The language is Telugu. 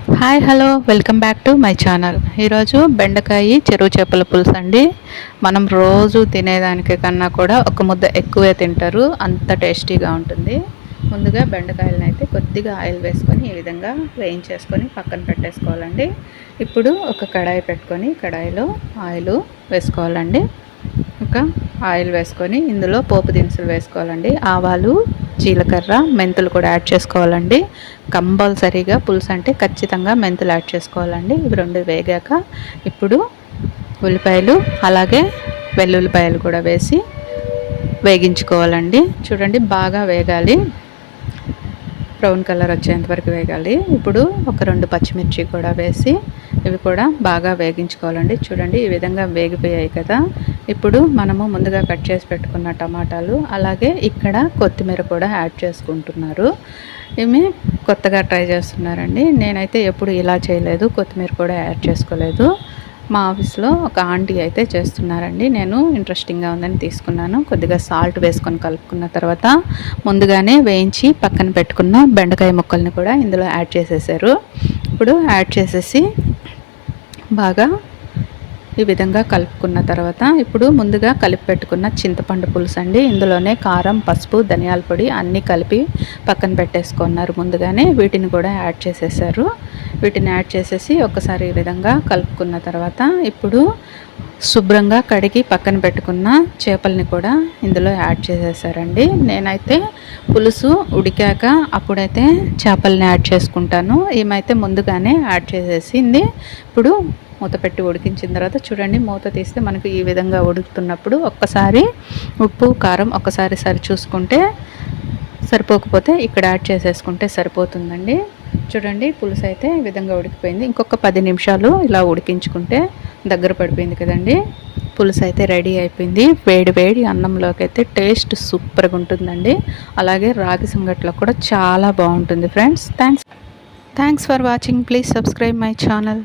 Hi hello welcome back to my channel ఈరోజు బెండకాయ చెరువు చేపల పులుసు అండి. మనం రోజు తినేదానికి కన్నా కూడా ఒక ముద్ద ఎక్కువే తింటారు. అంత టేస్టీగా ఉంటుంది. ముందుగా బెండకాయలను అయితే కొద్దిగా ఆయిల్ వేసుకొని ఈ విధంగా వేయించేసుకొని పక్కన పెట్టేసుకోవాలండి. ఇప్పుడు ఒక కడాయి పెట్టుకొని కడాయిలో ఆయిల్ వేసుకోవాలండి. ఒక ఆయిల్ వేసుకొని ఇందులో పోపు దినుసులు వేసుకోవాలండి. ఆవాలు జీలకర్ర మెంతులు కూడా యాడ్ చేసుకోవాలండి. కంపల్సరీగా పులుసు అంటే ఖచ్చితంగా మెంతులు యాడ్ చేసుకోవాలండి. ఇవి రెండు వేగాక ఇప్పుడు ఉల్లిపాయలు అలాగే వెల్లుల్లిపాయలు కూడా వేసి వేగించుకోవాలండి. చూడండి బాగా వేగాలి. బ్రౌన్ కలర్ వచ్చేంత వరకు వేగాలి. ఇప్పుడు ఒక రెండు పచ్చిమిర్చి కూడా వేసి ఇవి కూడా బాగా వేగించుకోవాలండి. చూడండి ఈ విధంగా వేగిపోయాయి కదా. ఇప్పుడు మనము ముందుగా కట్ చేసి పెట్టుకున్న టమాటాలు అలాగే ఇక్కడ కొత్తిమీర కూడా యాడ్ చేసుకుంటున్నారు. ఇవి కొత్తగా ట్రై చేస్తున్నారండి. నేనైతే ఎప్పుడు ఇలా చేయలేదు కొత్తిమీర కూడా యాడ్ చేసుకోలేదు. మా ఆఫీస్లో ఒక ఆంటీ అయితే చేస్తున్నారండి. నేను ఇంట్రెస్టింగ్గా ఉందని తీసుకున్నాను. కొద్దిగా సాల్ట్ వేసుకొని కలుపుకున్న తర్వాత ముందుగానే వేయించి పక్కన పెట్టుకున్న బెండకాయ ముక్కల్ని కూడా ఇందులో యాడ్ చేసేసారు. ఇప్పుడు యాడ్ చేసేసి బాగా ఈ విధంగా కలుపుకున్న తర్వాత ఇప్పుడు ముందుగా కలిపి పెట్టుకున్న చింతపండు పులుసు అండి. ఇందులోనే కారం పసుపు ధనియాల పొడి అన్నీ కలిపి పక్కన పెట్టేసుకున్నారు. ముందుగానే వీటిని కూడా యాడ్ చేసేసారు. వీటిని యాడ్ చేసేసి ఒకసారి ఈ విధంగా కలుపుకున్న తర్వాత ఇప్పుడు శుభ్రంగా కడిగి పక్కన పెట్టుకున్న చేపల్ని కూడా ఇందులో యాడ్ చేసేసారండి. నేనైతే పులుసు ఉడికాక అప్పుడైతే చేపల్ని యాడ్ చేసుకుంటాను. ఏమైతే ముందుగానే యాడ్ చేసేసింది ఇప్పుడు మూత పెట్టి ఉడికించిన తర్వాత చూడండి మూత తీస్తే మనకు ఈ విధంగా ఉడుకుతున్నప్పుడు ఒక్కసారి ఉప్పు కారం ఒక్కసారి సరి చూసుకుంటే సరిపోకపోతే ఇక్కడ యాడ్ చేసేసుకుంటే సరిపోతుందండి. చూడండి పులుసు అయితే ఈ విధంగా ఉడికిపోయింది. ఇంకొక పది నిమిషాలు ఇలా ఉడికించుకుంటే దగ్గర పడిపోయింది కదండి. పులుసు అయితే రెడీ అయిపోయింది. వేడి వేడి అన్నంలోకి అయితే టేస్ట్ సూపర్గా ఉంటుందండి. అలాగే రాగి సంగట్లో కూడా చాలా బాగుంటుంది friends. Thanks. Thanks for watching. Please subscribe my channel.